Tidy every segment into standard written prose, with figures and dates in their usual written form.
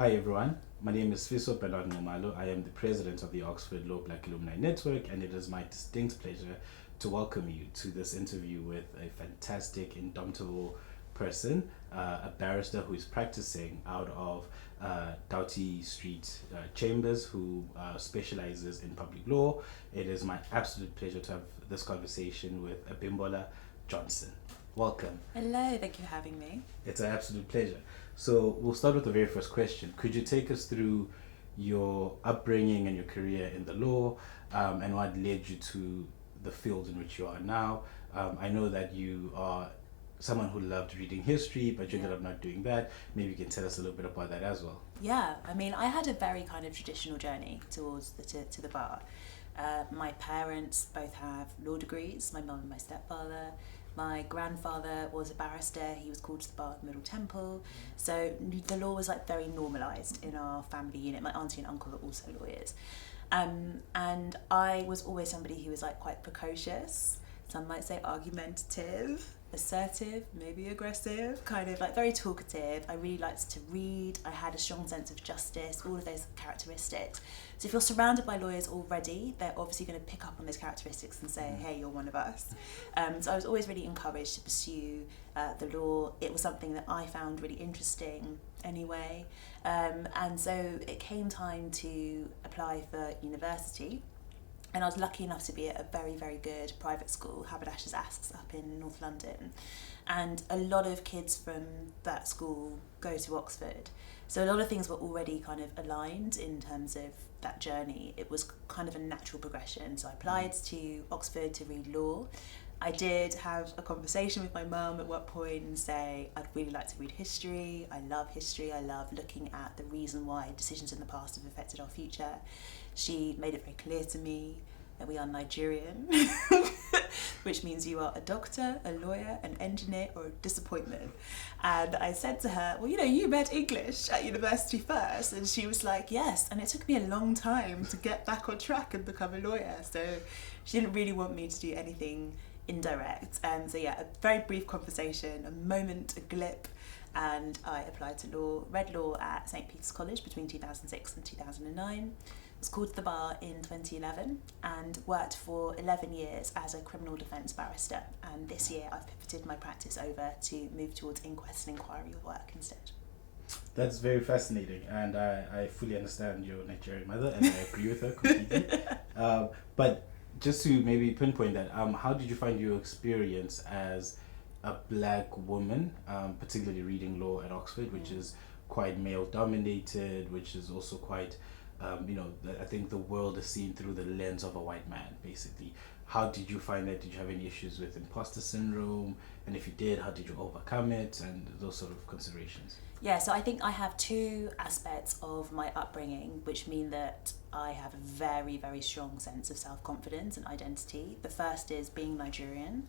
Hi everyone, my name is Sfiso Benard Nxumalo. I am the president of the Oxford Law Black Alumni Network, and it is my distinct pleasure to welcome you to this interview with a fantastic, indomitable person, a barrister who is practicing out of Doughty Street Chambers, who specializes in public law. It is my absolute pleasure to have this conversation with Abimbola Johnson. Welcome. Hello, thank you for having me. It's an absolute pleasure. So we'll start with the very first question. Could you take us through your upbringing and your career in the law, and what led you to the field in which you are now? I know that you are someone who loved reading history, but you ended up not doing that. Maybe you can tell us a little bit about that as well. Yeah, I mean, I had a very kind of traditional journey towards to the bar. My parents both have law degrees, my mum and my stepfather. My grandfather was a barrister. He was called to the bar of Middle Temple. So the law was like very normalised in our family unit. My auntie and uncle are also lawyers. And I was always somebody who was like quite precocious. Some might say argumentative, assertive, maybe aggressive, kind of like very talkative. I really liked to read. I had a strong sense of justice, all of those characteristics. So if you're surrounded by lawyers already, they're obviously going to pick up on those characteristics and say, hey, you're one of us. So I was always really encouraged to pursue the law. It was something that I found really interesting anyway. And so it came time to apply for university. And I was lucky enough to be at a very, very good private school, Haberdashers' Aske's up in North London. And a lot of kids from that school go to Oxford. So a lot of things were already kind of aligned in terms of that journey. It was kind of a natural progression. So I applied to Oxford to read law. I did have a conversation with my mum at one point and say, I'd really like to read history. I love history. I love looking at the reason why decisions in the past have affected our future. She made it very clear to me that we are Nigerian, which means you are a doctor, a lawyer, an engineer, or a disappointment. And I said to her, well, you read English at university first. And she was like, yes. And it took me a long time to get back on track and become a lawyer. So she didn't really want me to do anything indirect. So yeah, a very brief conversation, a moment, a glip. And I applied to law, read law at St. Peter's College between 2006 and 2009. Was called to the bar in 2011 and worked for 11 years as a criminal defence barrister. And this year I've pivoted my practice over to move towards inquest and inquiry work instead. That's very fascinating, and I fully understand your Nigerian mother, and I agree with her completely. But just to maybe pinpoint that, how did you find your experience as a black woman, particularly reading law at Oxford, which is quite male-dominated, which is also quite I think the world is seen through the lens of a white man, basically. How did you find that? Did you have any issues with imposter syndrome? And if you did, how did you overcome it? And those sort of considerations. Yeah, so I think I have two aspects of my upbringing, which mean that I have a very, very strong sense of self-confidence and identity. The first is being Nigerian,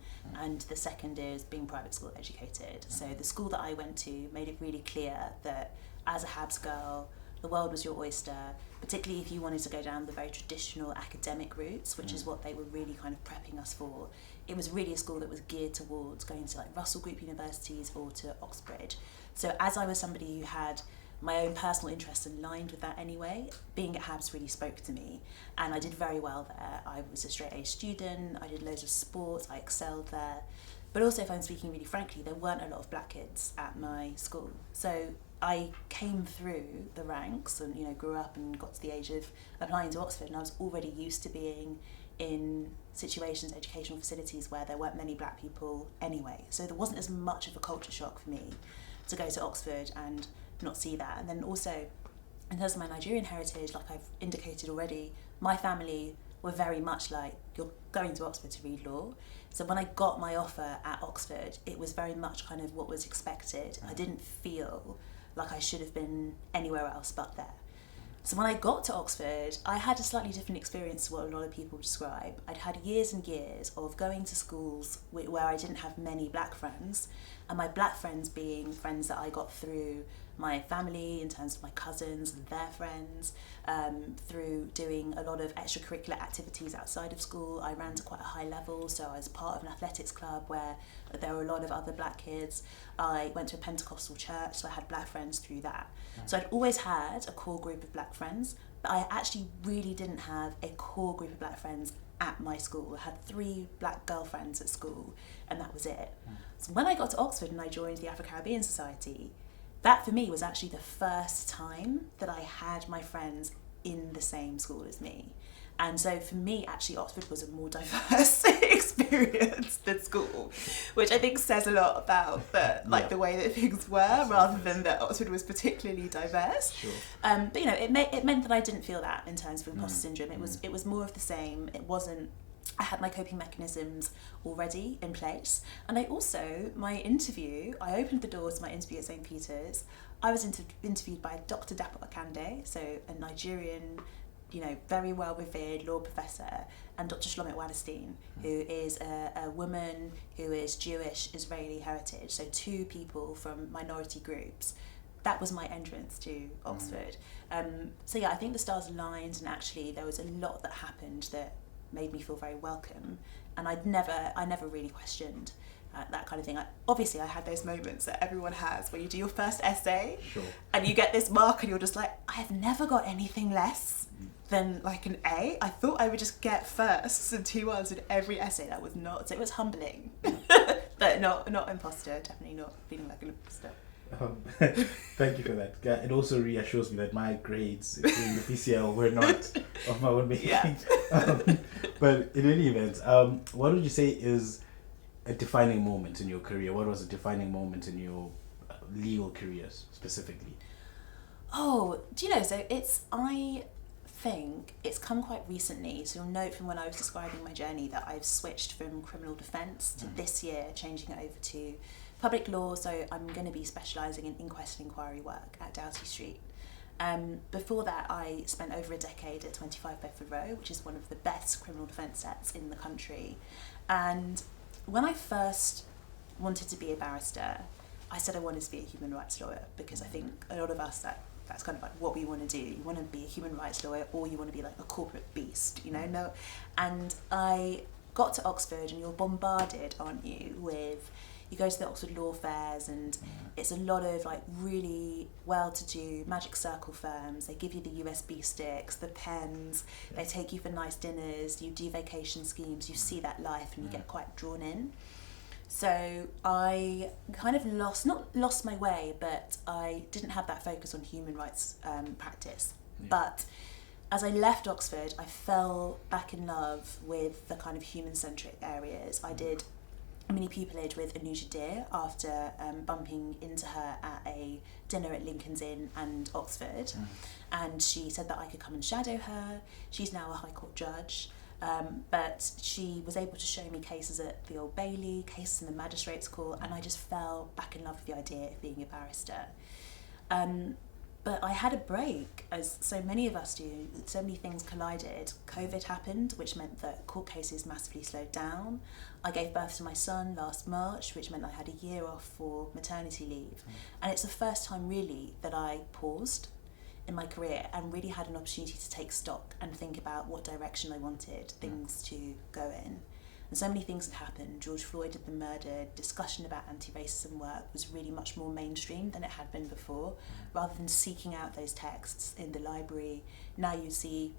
and the second is being private school educated. So the school that I went to made it really clear that as a Habs girl, the world was your oyster, particularly if you wanted to go down the very traditional academic routes, which is what they were really kind of prepping us for. It was really a school that was geared towards going to like Russell Group universities or to Oxbridge. So as I was somebody who had my own personal interests aligned with that anyway, being at Habs really spoke to me, and I did very well there. I was a straight A student, I did loads of sports, I excelled there. But also, if I'm speaking really frankly, there weren't a lot of black kids at my school. So I came through the ranks and grew up and got to the age of applying to Oxford, and I was already used to being in situations, educational facilities where there weren't many black people anyway. So there wasn't as much of a culture shock for me to go to Oxford and not see that. And then also, in terms of my Nigerian heritage, like I've indicated already, my family were very much like, you're going to Oxford to read law. So when I got my offer at Oxford, it was very much kind of what was expected. I didn't feel like I should have been anywhere else but there. So when I got to Oxford, I had a slightly different experience to what a lot of people describe. I'd had years and years of going to schools where I didn't have many black friends, and my black friends being friends that I got through my family in terms of my cousins and their friends, through doing a lot of extracurricular activities outside of school. I ran to quite a high level, so I was part of an athletics club where there were a lot of other black kids. I went to a Pentecostal church, so I had black friends through that. So I'd always had a core group of black friends, but I actually really didn't have a core group of black friends at my school. I had 3 black girlfriends at school, and that was it. So when I got to Oxford and I joined the Afro-Caribbean Society, that for me was actually the first time that I had my friends in the same school as me. And so for me, actually, Oxford was a more diverse experience than school, which I think says a lot about the way that things were, rather than that Oxford was particularly diverse. Sure. But you know, it meant that I didn't feel that in terms of imposter syndrome. It was more of the same. It wasn't. I had my coping mechanisms already in place, and I opened the doors to my interview at St. Peter's. I was interviewed by Dr. Dapo Akande, so a Nigerian, very well revered law professor, and Dr. Shlomit Wallerstein, who is a woman who is Jewish Israeli heritage, so 2 people from minority groups. That was my entrance to Oxford. So yeah, I think the stars aligned, and actually there was a lot that happened that made me feel very welcome, and I never really questioned that kind of thing. Obviously I had those moments that everyone has where you do your first essay, sure, and you get this mark and you're just like, I have never got anything less than like an A. I thought I would just get firsts and 2 1s in every essay. That was not, so it was humbling. But not imposter, definitely not feeling like an imposter. Thank you for that. It also reassures me that my grades in the PCL were not of my own making. Yeah. But in any event, what would you say is a defining moment in your career? What was a defining moment in your legal careers specifically? Oh, do you know, so I think it's come quite recently. So you'll note from when I was describing my journey that I've switched from criminal defence to this year changing it over to public law. So I'm going to be specialising in inquest and inquiry work at Doughty Street. Before that, I spent over a decade at 25 Bedford Row, which is one of the best criminal defence sets in the country. And when I first wanted to be a barrister, I said I wanted to be a human rights lawyer, because I think a lot of us, that's kind of like what we want to do. You want to be a human rights lawyer, or you want to be like a corporate beast, No. And I got to Oxford, and you're bombarded, aren't you, with, you go to the Oxford law fairs, and it's a lot of like really well-to-do magic circle firms. They give you the USB sticks, the pens, they take you for nice dinners, you do vacation schemes, you see that life, and you get quite drawn in. So I kind of not lost my way, but I didn't have that focus on human rights practice. Yeah. But as I left Oxford, I fell back in love with the kind of human-centric areas. I did mini pupillage with Anuja Deer after bumping into her at a dinner at Lincoln's Inn and Oxford, and she said that I could come and shadow her. She's now a High Court judge, but she was able to show me cases at the Old Bailey, cases in the Magistrates Court, and I just fell back in love with the idea of being a barrister. But I had a break, as so many of us do. So many things collided. COVID happened, which meant that court cases massively slowed down. I gave birth to my son last March, which meant I had a year off for maternity leave. And it's the first time really that I paused in my career and really had an opportunity to take stock and think about what direction I wanted things to go in. And so many things had happened. George Floyd had been murdered. Discussion about anti-racism work was really much more mainstream than it had been before. Rather than seeking out those texts in the library, now you see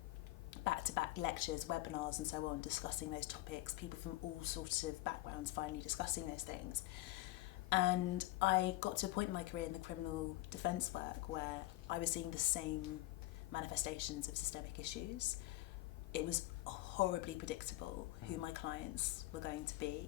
back-to-back lectures, webinars and so on discussing those topics, people from all sorts of backgrounds finally discussing those things. And I got to a point in my career in the criminal defence work where I was seeing the same manifestations of systemic issues. It was horribly predictable who my clients were going to be,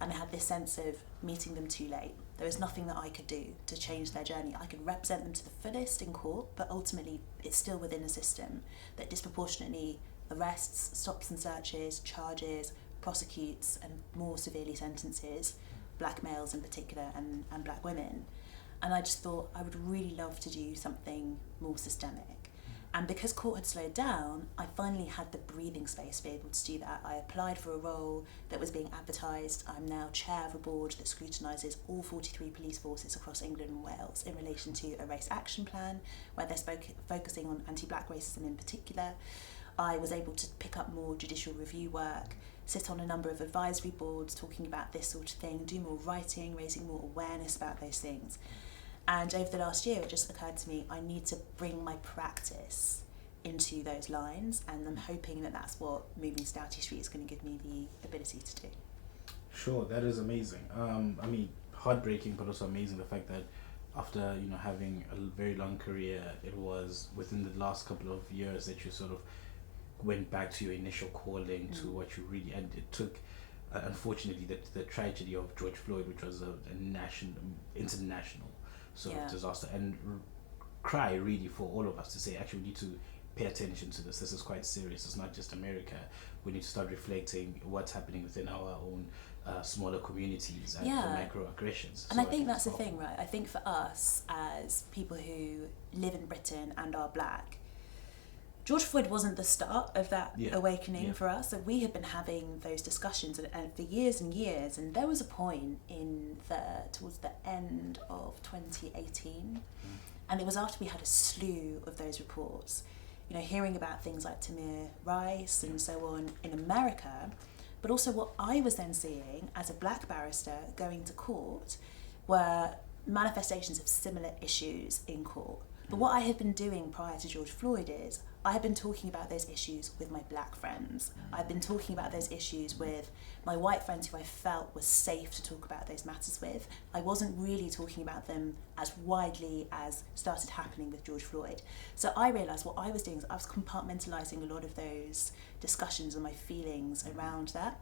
and I had this sense of meeting them too late. There was nothing that I could do to change their journey. I could represent them to the fullest in court, but ultimately it's still within a system that disproportionately arrests, stops and searches, charges, prosecutes and more severely sentences black males in particular and black women. And I just thought I would really love to do something more systemic. And because court had slowed down, I finally had the breathing space to be able to do that. I applied for a role that was being advertised. I'm now chair of a board that scrutinises all 43 police forces across England and Wales in relation to a race action plan, where they're focusing on anti-black racism in particular. I was able to pick up more judicial review work, sit on a number of advisory boards talking about this sort of thing, do more writing, raising more awareness about those things. And over the last year, it just occurred to me, I need to bring my practice into those lines, and I'm hoping that that's what moving to Doughty Street is going to give me the ability to do. Sure, that is amazing. I mean, heartbreaking, but also amazing, the fact that after, you know, having a very long career, it was within the last couple of years that you sort of went back to your initial calling, to what you really, and it took, unfortunately, the tragedy of George Floyd, which was a international sort of disaster, and cry really for all of us to say, actually, we need to pay attention to this. This is quite serious. It's not just America. We need to start reflecting what's happening within our own smaller communities and the microaggressions. And so I think that's the thing, right? I think for us as people who live in Britain and are black, George Floyd wasn't the start of that awakening for us. So we had been having those discussions and for years and years, and there was a point towards the end of 2018, and it was after we had a slew of those reports, you know, hearing about things like Tamir Rice and so on in America, but also what I was then seeing as a black barrister going to court were manifestations of similar issues in court. But what I had been doing prior to George Floyd is I had been talking about those issues with my black friends. I'd been talking about those issues with my white friends who I felt was safe to talk about those matters with. I wasn't really talking about them as widely as started happening with George Floyd. So I realised what I was doing is I was compartmentalising a lot of those discussions and my feelings around that.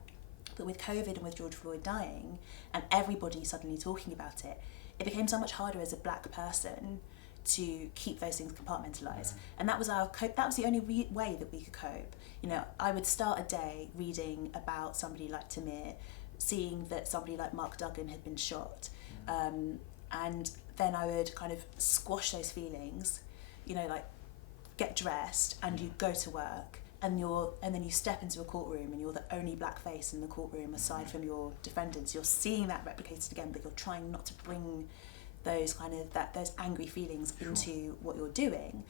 But with COVID and with George Floyd dying and everybody suddenly talking about it, it became so much harder as a black person to keep those things compartmentalised. And that was that was the only way that we could cope. You know, I would start a day reading about somebody like Tamir, seeing that somebody like Mark Duggan had been shot, and then I would kind of squash those feelings, you know, like get dressed and you go to work, and then you step into a courtroom and you're the only black face in the courtroom aside from your defendants. You're seeing that replicated again, but you're trying not to bring those those angry feelings into what you're doing.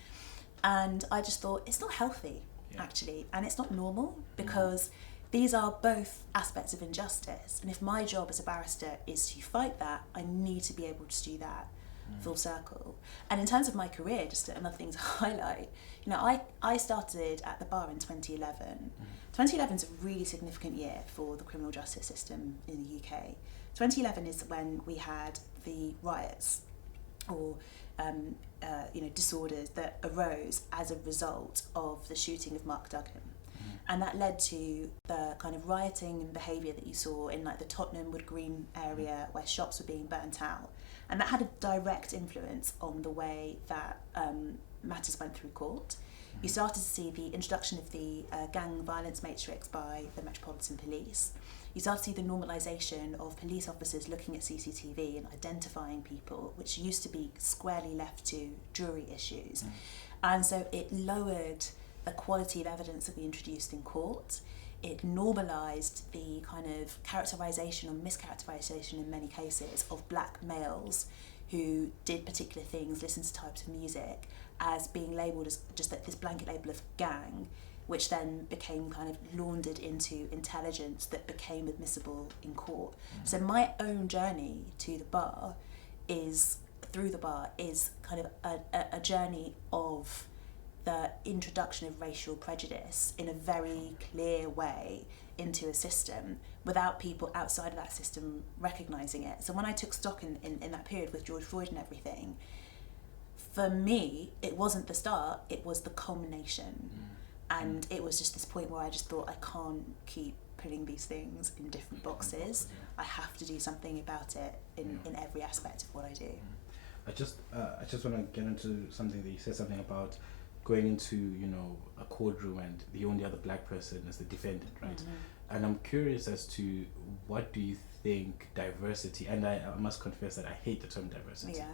And I just thought it's not healthy actually, and it's not normal, because these are both aspects of injustice, and if my job as a barrister is to fight that, I need to be able to do that full circle. And in terms of my career, just another thing to highlight, you know, I started at the bar in 2011. 2011 is a really significant year for the criminal justice system in the UK. 2011 is when we had the riots, or you know, disorders that arose as a result of the shooting of Mark Duggan. And that led to the kind of rioting and behaviour that you saw in like the Tottenham Wood Green area, where shops were being burnt out. And that had a direct influence on the way that matters went through court. You started to see the introduction of the gang violence matrix by the Metropolitan Police. You start to see the normalisation of police officers looking at CCTV and identifying people, which used to be squarely left to jury issues. And so it lowered the quality of evidence that we introduced in court. It normalised the kind of characterisation or mischaracterisation in many cases of black males who did particular things, listened to types of music, as being labelled as just like this blanket label of gang, which then became kind of laundered into intelligence that became admissible in court. So my own journey to the bar is kind of a journey of the introduction of racial prejudice in a very clear way into a system without people outside of that system recognising it. So when I took stock in that period with George Floyd and everything, for me, it wasn't the start, it was the culmination. And it was just this point where I just thought, I can't keep putting these things in different boxes. I have to do something about it in every aspect of what I do. I just want to get into something that you said, something about going into, you know, a courtroom and the only other black person is the defendant, right? And I'm curious as to what do you think diversity, and I must confess that I hate the term diversity.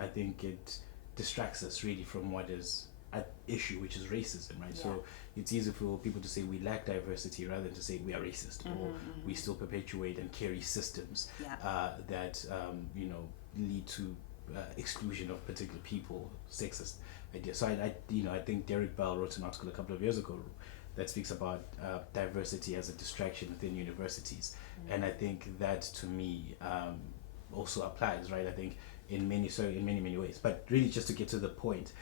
I think it distracts us really from what is issue, which is racism, right? Yeah. So it's easy for people to say we lack diversity rather than to say we are racist, or we still perpetuate and carry systems that lead to exclusion of particular people, sexist ideas. So I think Derek Bell wrote an article a couple of years ago that speaks about diversity as a distraction within universities, and I think that to me also applies, right? I think in many ways. But really, just to get to the point,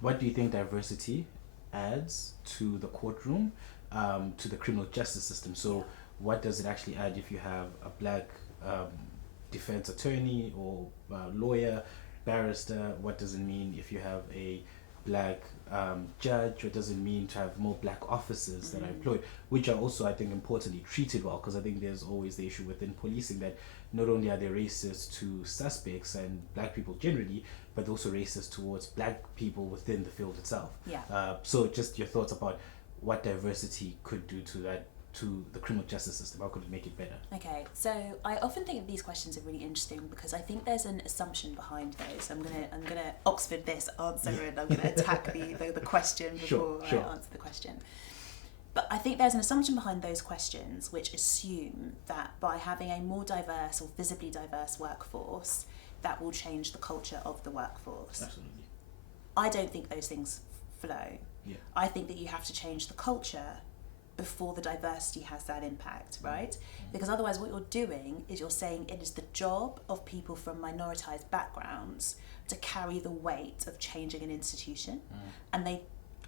what do you think diversity adds to the courtroom, to the criminal justice system? So what does it actually add if you have a black defense attorney or lawyer, barrister? What does it mean if you have a black judge? What does it mean to have more black officers that are employed, which are also, I think, importantly treated well? Because I think there's always the issue within policing that not only are they racist to suspects and black people generally, but also racist towards black people within the field itself. So just your thoughts about what diversity could do to the criminal justice system. How could it make it better? Okay, so I often think these questions are really interesting because I think there's an assumption behind those. I'm gonna Oxford this answer and I'm gonna attack the question before I answer the question. But I think there's an assumption behind those questions which assume that by having a more diverse or visibly diverse workforce, that will change the culture of the workforce. Absolutely. I don't think those things flow. Yeah. I think that you have to change the culture before the diversity has that impact, right? Because otherwise what you're doing is you're saying it is the job of people from minoritized backgrounds to carry the weight of changing an institution, and they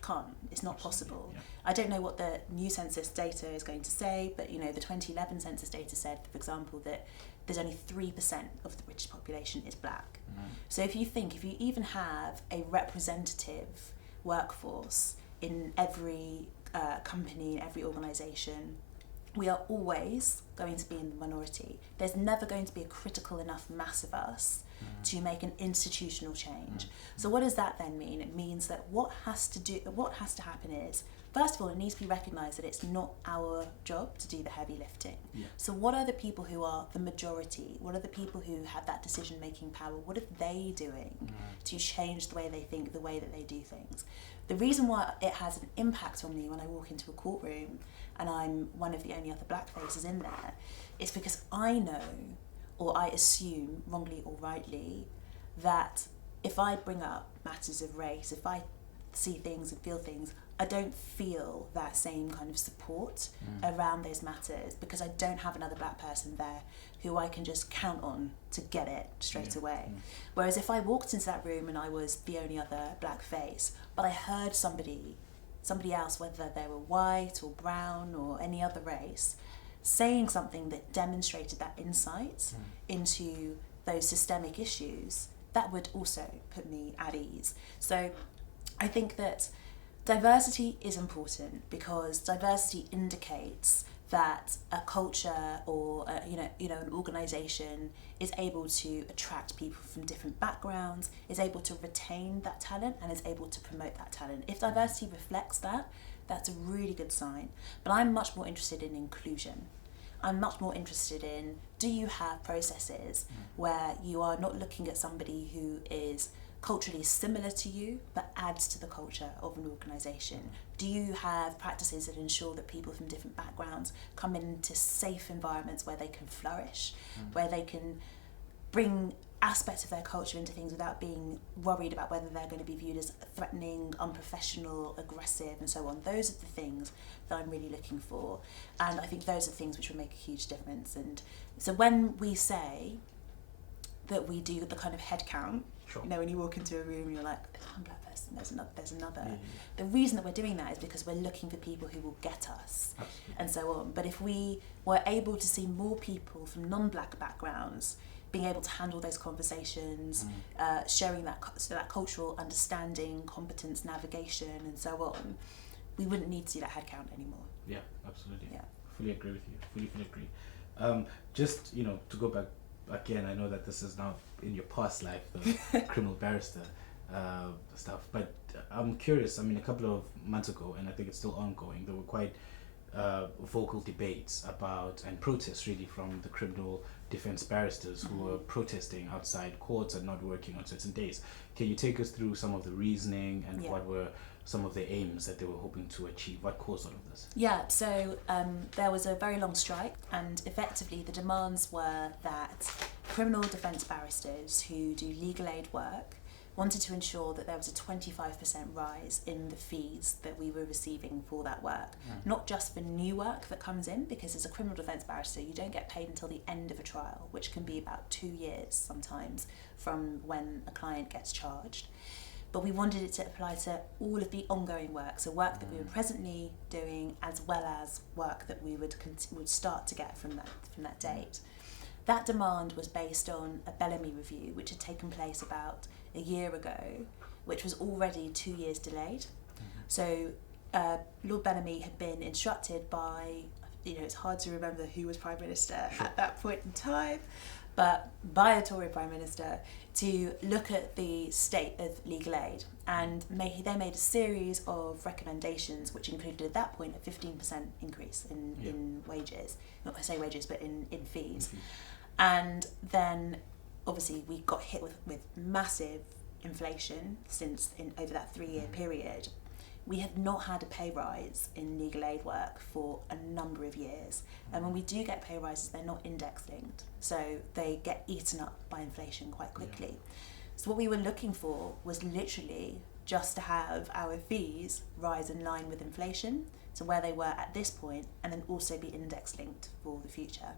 can't. It's not possible. Yeah. I don't know what the new census data is going to say, but the 2011 census data said, for example, that there's only 3% of the British population is black. So if you even have a representative workforce in every company, in every organisation, we are always going to be in the minority. There's never going to be a critical enough mass of us to make an institutional change. So what does that then mean? It means that what has to happen is, first of all, it needs to be recognised that it's not our job to do the heavy lifting. So what are the people who are the majority? What are the people who have that decision-making power? What are they doing to change the way they think, the way that they do things? The reason why it has an impact on me when I walk into a courtroom and I'm one of the only other black faces in there is because I know, or I assume, wrongly or rightly, that if I bring up matters of race, if I see things and feel things, I don't feel that same kind of support around those matters because I don't have another black person there who I can just count on to get it straight away. Whereas if I walked into that room and I was the only other black face, but I heard somebody else, whether they were white or brown or any other race, saying something that demonstrated that insight into those systemic issues, that would also put me at ease. So I think that diversity is important because diversity indicates that a culture or an organisation is able to attract people from different backgrounds, is able to retain that talent and is able to promote that talent. If diversity reflects that, that's a really good sign. But I'm much more interested in inclusion. I'm much more interested in, do you have processes where you are not looking at somebody who is culturally similar to you but adds to the culture of an organisation? Do you have practices that ensure that people from different backgrounds come into safe environments where they can flourish, where they can bring aspects of their culture into things without being worried about whether they're going to be viewed as threatening, unprofessional, aggressive and so on? Those are the things that I'm really looking for, and I think those are things which will make a huge difference. And so when we say that we do the kind of head count, when you walk into a room and you're like, there's one black person, there's another. The reason that we're doing that is because we're looking for people who will get us. Absolutely. And so on. But if we were able to see more people from non-black backgrounds being able to handle those conversations, sharing that cultural understanding, competence, navigation and so on, we wouldn't need to do that head count anymore. Yeah, absolutely. Yeah. Fully agree with you. Fully agree. Just, to go back again, I know that this is now in your past life, the criminal barrister stuff, but I'm curious. I mean, a couple of months ago, and I think it's still ongoing, there were quite vocal debates about and protests really from the criminal defense barristers who were protesting outside courts and not working on certain days. Can you take us through some of the reasoning and what were some of the aims that they were hoping to achieve? What caused all of this? Yeah, so there was a very long strike, and effectively the demands were that criminal defence barristers who do legal aid work wanted to ensure that there was a 25% rise in the fees that we were receiving for that work. Not just for new work that comes in, because as a criminal defence barrister you don't get paid until the end of a trial, which can be about 2 years sometimes from when a client gets charged. But we wanted it to apply to all of the ongoing work, so work that we were presently doing as well as work that we would start to get from that date. That demand was based on a Bellamy review, which had taken place about a year ago, which was already 2 years delayed. So Lord Bellamy had been instructed by, it's hard to remember who was Prime Minister at that point in time, but by a Tory Prime Minister, to look at the state of legal aid. And they made a series of recommendations, which included at that point a 15% increase in wages. Not I say wages, but in fees. And then obviously we got hit with massive inflation over that 3-year period. We had not had a pay rise in legal aid work for a number of years. And when we do get pay rises, they're not index linked. So they get eaten up by inflation quite quickly. So what we were looking for was literally just to have our fees rise in line with inflation, to where they were at this point, and then also be index linked for the future.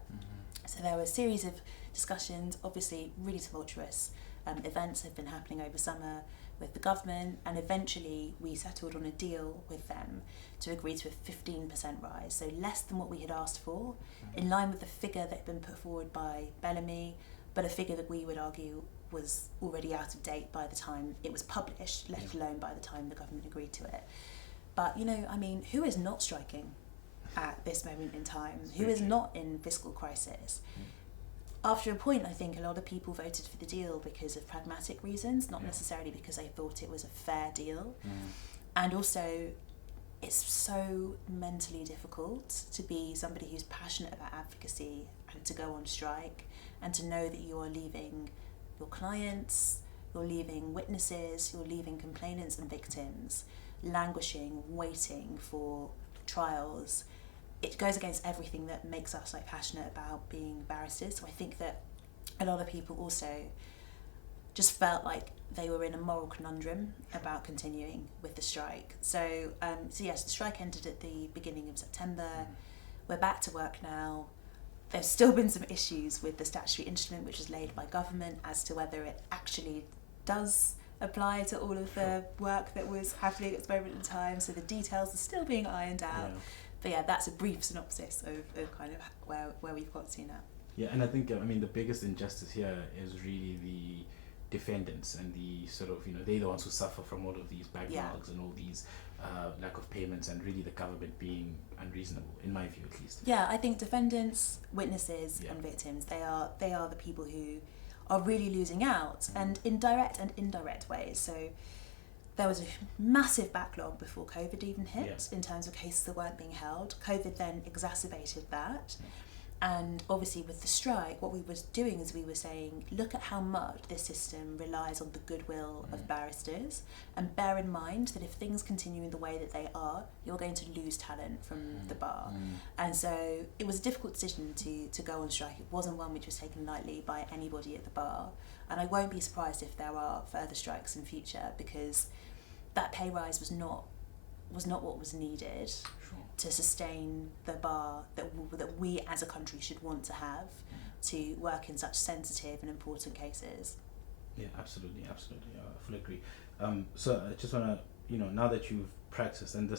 So there were a series of discussions, obviously really tumultuous events have been happening over summer with the government, and eventually we settled on a deal with them to agree to a 15% rise, so less than what we had asked for, in line with the figure that had been put forward by Bellamy, but a figure that we would argue was already out of date by the time it was published, let alone by the time the government agreed to it. But who is not striking at this moment in time? Who is not in fiscal crisis? After a point, I think a lot of people voted for the deal because of pragmatic reasons, not necessarily because they thought it was a fair deal. And also, it's so mentally difficult to be somebody who's passionate about advocacy and to go on strike and to know that you are leaving your clients, you're leaving witnesses, you're leaving complainants and victims languishing, waiting for trials. It goes against everything that makes us passionate about being barristers. So I think that a lot of people also just felt like they were in a moral conundrum about continuing with the strike. So yes, the strike ended at the beginning of September. We're back to work now. There's still been some issues with the statutory instrument which was laid by government as to whether it actually does apply to all of the work that was happening at this moment in time. So the details are still being ironed out. But yeah, that's a brief synopsis of kind of where we've got to now. Yeah, and I think, the biggest injustice here is really the defendants and the sort of, they're the ones who suffer from all of these backlogs and all these lack of payments, and really the government being unreasonable, in my view at least. Yeah, I think defendants, witnesses and victims, they are the people who are really losing out, and in direct and indirect ways. So there was a massive backlog before COVID even hit in terms of cases that weren't being held. COVID then exacerbated that. And obviously with the strike, what we were doing is we were saying, look at how much this system relies on the goodwill of barristers, and bear in mind that if things continue in the way that they are, you're going to lose talent from the bar. And so it was a difficult decision to go on strike. It wasn't one which was taken lightly by anybody at the bar. And I won't be surprised if there are further strikes in future, because that pay rise was not what was needed to sustain the bar that we as a country should want to have to work in such sensitive and important cases. Yeah, absolutely, I fully agree. So I just want to, now that you've practiced, and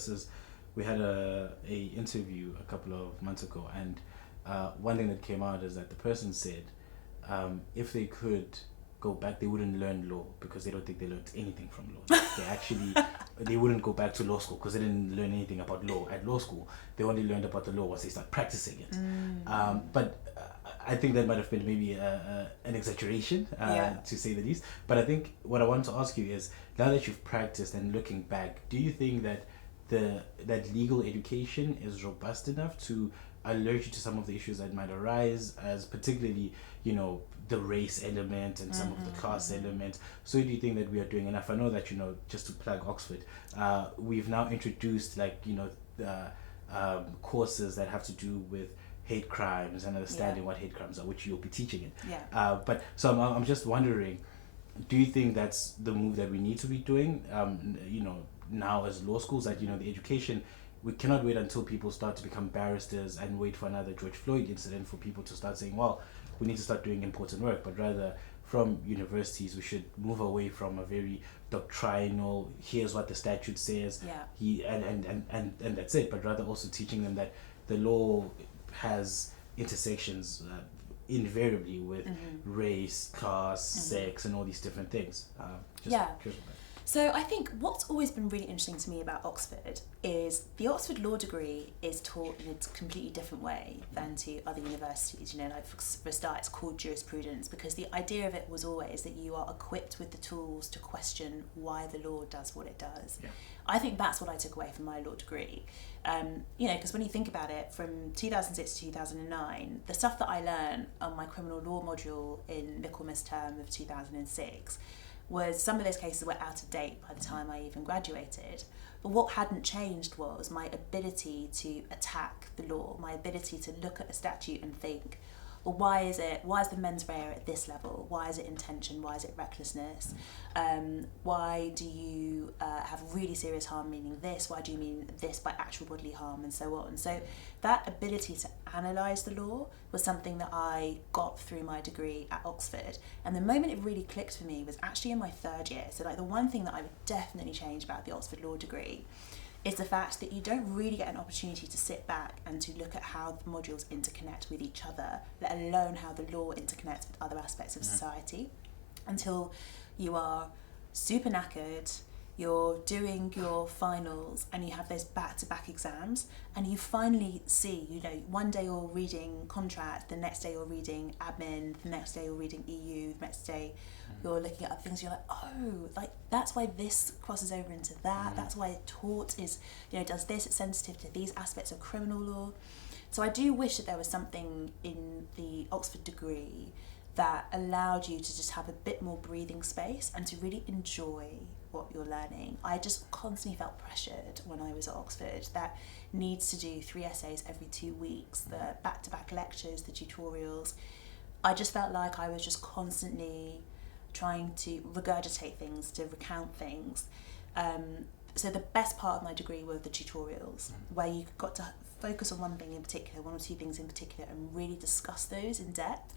we had a interview a couple of months ago, and one thing that came out is that the person said if they could go back, they wouldn't learn law because they don't think they learned anything from law. They wouldn't go back to law school because they didn't learn anything about law at law school. They only learned about the law once they start practicing it. But I think that might have been maybe an exaggeration, to say the least. But I think what I want to ask you is, now that you've practiced and looking back, do you think that that legal education is robust enough to alert you to some of the issues that might arise, as particularly, the race element and some of the class element. So do you think that we are doing enough? I know that, just to plug Oxford, we've now introduced courses that have to do with hate crimes and understanding what hate crimes are, which you'll be teaching it. But so I'm just wondering, do you think that's the move that we need to be doing, now as law schools, that, the education, we cannot wait until people start to become barristers and wait for another George Floyd incident for people to start saying, well, we need to start doing important work, but rather from universities we should move away from a very doctrinal, here's what the statute says, and that's it, but rather also teaching them that the law has intersections invariably with race, class, sex, and all these different things. So I think what's always been really interesting to me about Oxford is the Oxford Law degree is taught in a completely different way than to other universities. Like for a start, it's called jurisprudence because the idea of it was always that you are equipped with the tools to question why the law does what it does. I think that's what I took away from my law degree. Because when you think about it, from 2006 to 2009, the stuff that I learned on my criminal law module in Michaelmas term of 2006 was some of those cases were out of date by the time I even graduated. But what hadn't changed was my ability to attack the law, my ability to look at a statute and think, well, why is the mens rea at this level? Why is it intention? Why is it recklessness? Why do you have really serious harm meaning this? Why do you mean this by actual bodily harm, and so on? So that ability to analyse the law was something that I got through my degree at Oxford. And the moment it really clicked for me was actually in my third year. So the one thing that I would definitely change about the Oxford Law degree is the fact that you don't really get an opportunity to sit back and to look at how the modules interconnect with each other, let alone how the law interconnects with other aspects of society, until you are super knackered, you're doing your finals and you have those back-to-back exams and you finally see, one day you're reading contract, the next day you're reading admin, the next day you're reading EU, the next day you're looking at other things, you're like, that's why this crosses over into that, that's why tort is, does this, it's sensitive to these aspects of criminal law. So I do wish that there was something in the Oxford degree that allowed you to just have a bit more breathing space and to really enjoy what you're learning. I just constantly felt pressured when I was at Oxford, that needs to do 3 essays every 2 weeks, the back-to-back lectures, the tutorials. I just felt like I was just constantly trying to regurgitate things, to recount things. So the best part of my degree were the tutorials, where you got to focus on one thing in particular, one or two things in particular, and really discuss those in depth.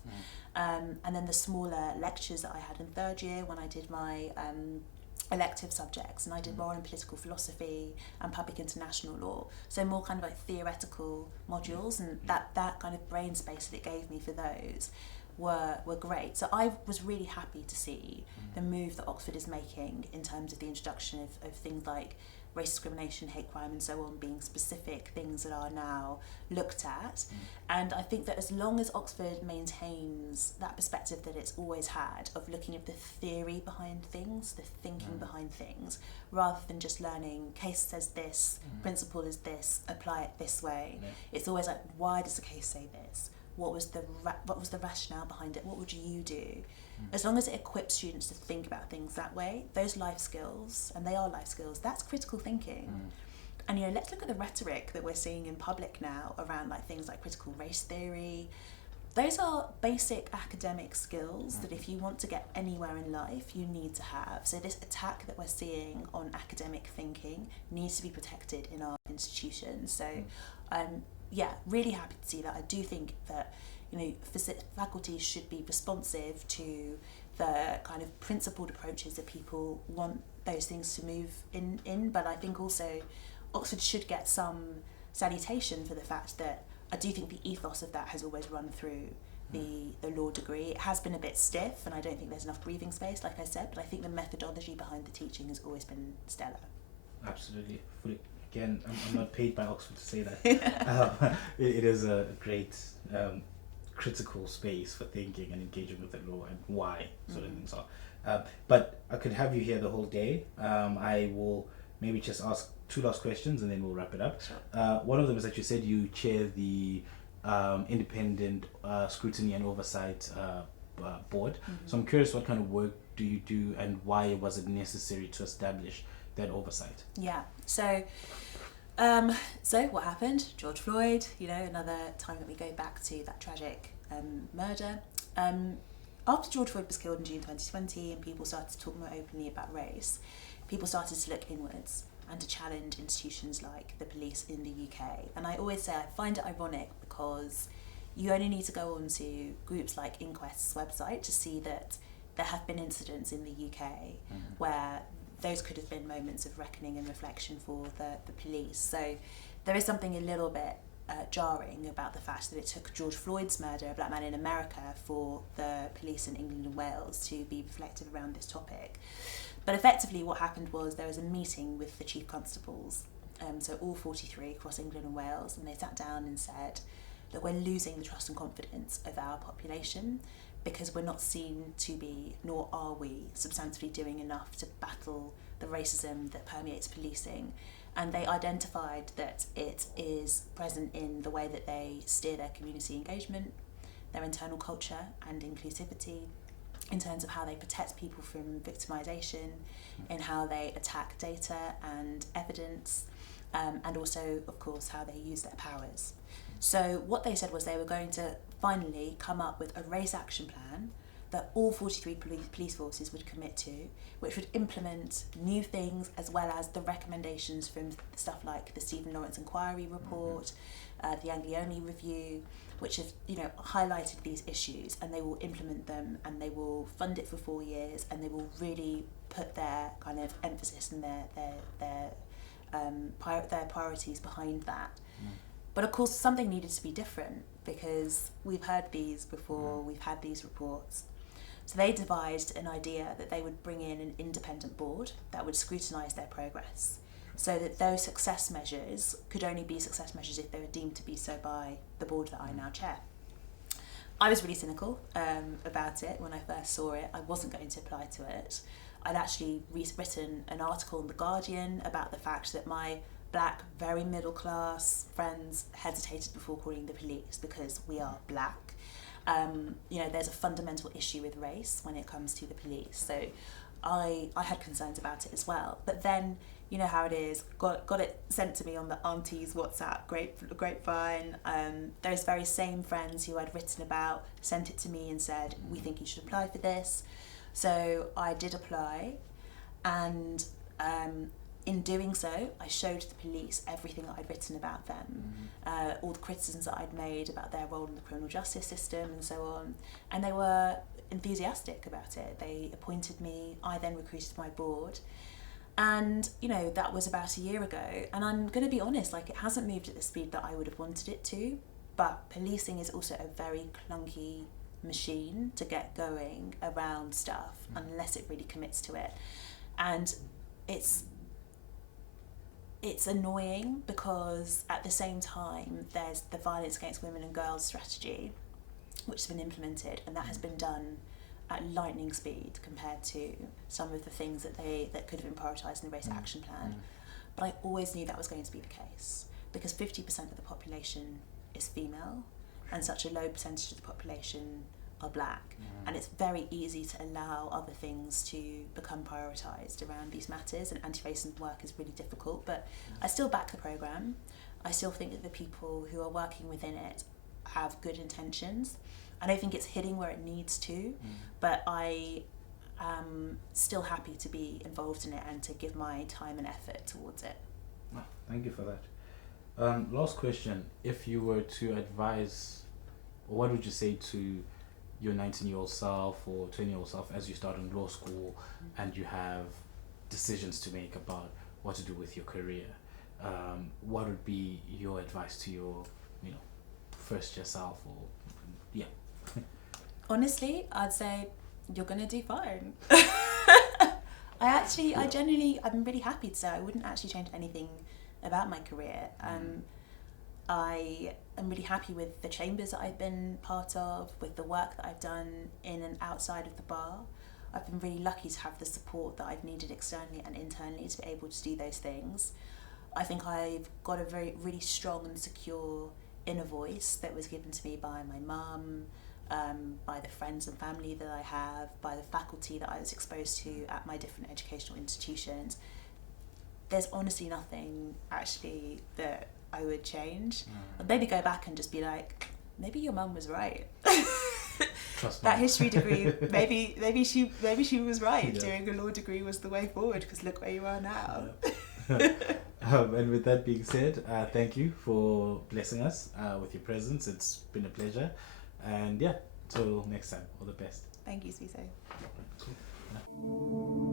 And then the smaller lectures that I had in third year when I did my elective subjects, and I did more in political philosophy and public international law, so more kind of like theoretical modules, and that kind of brain space that it gave me for those were great. So I was really happy to see the move that Oxford is making in terms of the introduction of things like race discrimination, hate crime and so on being specific things that are now looked at. And I think that as long as Oxford maintains that perspective that it's always had of looking at the theory behind things, the thinking behind things, rather than just learning case says this, principle is this, apply it this way. It's always like, why does the case say this? What was the rationale behind it? What would you do? As long as it equips students to think about things that way, those life skills, and they are life skills, that's critical thinking. And let's look at the rhetoric that we're seeing in public now around like things like critical race theory. Those are basic academic skills that if you want to get anywhere in life, you need to have. So this attack that we're seeing on academic thinking needs to be protected in our institutions. So really happy to see that. I do think that faculty should be responsive to the kind of principled approaches that people want those things to move in. But I think also Oxford should get some salutation for the fact that I do think the ethos of that has always run through the law degree. It has been a bit stiff, and I don't think there's enough breathing space, like I said, but I think the methodology behind the teaching has always been stellar. Absolutely. Again, I'm not paid by Oxford to say that. It is a great critical space for thinking and engaging with the law and why certain things are. But I could have you here the whole day. I will maybe just ask two last questions and then we'll wrap it up. Sure. One of them is that you said you chair the independent scrutiny and oversight board. Mm-hmm. So I'm curious, what kind of work do you do and why was it necessary to establish that oversight? Yeah. So what happened? George Floyd, another time that we go back to that tragic murder. After George Floyd was killed in June 2020 and people started to talk more openly about race, people started to look inwards and to challenge institutions like the police in the UK. And I always say I find it ironic because you only need to go onto groups like Inquest's website to see that there have been incidents in the UK where those could have been moments of reckoning and reflection for the police. So there is something a little bit jarring about the fact that it took George Floyd's murder, a black man in America, for the police in England and Wales to be reflective around this topic. But effectively what happened was there was a meeting with the chief constables, so all 43 across England and Wales, and they sat down and said that we're losing the trust and confidence of our population because we're not seen to be, nor are we, substantively doing enough to battle the racism that permeates policing. And they identified that it is present in the way that they steer their community engagement, their internal culture and inclusivity, in terms of how they protect people from victimisation, in how they attack data and evidence, and also, of course, how they use their powers. So what they said was they were going to finally come up with a race action plan that all 43 police forces would commit to, which would implement new things as well as the recommendations from stuff like the Stephen Lawrence Inquiry Report, the Anglione Review, which have highlighted these issues, and they will implement them and they will fund it for 4 years and they will really put their kind of emphasis and their priorities behind that. But of course something needed to be different because we've heard these before, we've had these reports. So they devised an idea that they would bring in an independent board that would scrutinise their progress, so that those success measures could only be success measures if they were deemed to be so by the board that I now chair. I was really cynical about it when I first saw it. I wasn't going to apply to it. I'd actually written an article in The Guardian about the fact that my black, very middle class friends hesitated before calling the police because we are black. There's a fundamental issue with race when it comes to the police. So I had concerns about it as well. But then, you know how it is, got it sent to me on the auntie's WhatsApp grapevine. Those very same friends who I'd written about sent it to me and said, we think you should apply for this. So I did apply, and in doing so, I showed the police everything that I'd written about them, all the criticisms that I'd made about their role in the criminal justice system and so on, and they were enthusiastic about it. They appointed me, I then recruited my board, and that was about a year ago, and I'm going to be honest, it hasn't moved at the speed that I would have wanted it to, but policing is also a very clunky machine to get going around stuff unless it really commits to it, and it's annoying because at the same time there's the violence against women and girls strategy which has been implemented, and that has been done at lightning speed compared to some of the things that could have been prioritised in the race action plan. But I always knew that was going to be the case because 50% of the population is female and such a low percentage of the population are black, and it's very easy to allow other things to become prioritised around these matters, and anti-racism work is really difficult, but I still back the programme. I still think that the people who are working within it have good intentions. I don't think it's hitting where it needs to, but I am still happy to be involved in it and to give my time and effort towards it. Oh, thank you for that. Last question, if you were to advise, what would you say to your 19-year-old self or 20-year-old self as you start in law school and you have decisions to make about what to do with your career? What would be your advice to your, first year self? Or Honestly, I'd say you're gonna do fine. I genuinely, I'm really happy to say I wouldn't actually change anything about my career. I am really happy with the chambers that I've been part of, with the work that I've done in and outside of the bar. I've been really lucky to have the support that I've needed externally and internally to be able to do those things. I think I've got a really strong and secure inner voice that was given to me by my mum, by the friends and family that I have, by the faculty that I was exposed to at my different educational institutions. There's honestly nothing actually that I would change. I'd maybe go back and just be like, maybe your mum was right. Trust That me. history degree, maybe she was right. Doing a law degree was the way forward, because look where you are now. And with that being said, thank you for blessing us with your presence. It's been a pleasure. And yeah, till next time, all the best. Thank you, Sfiso. Cool.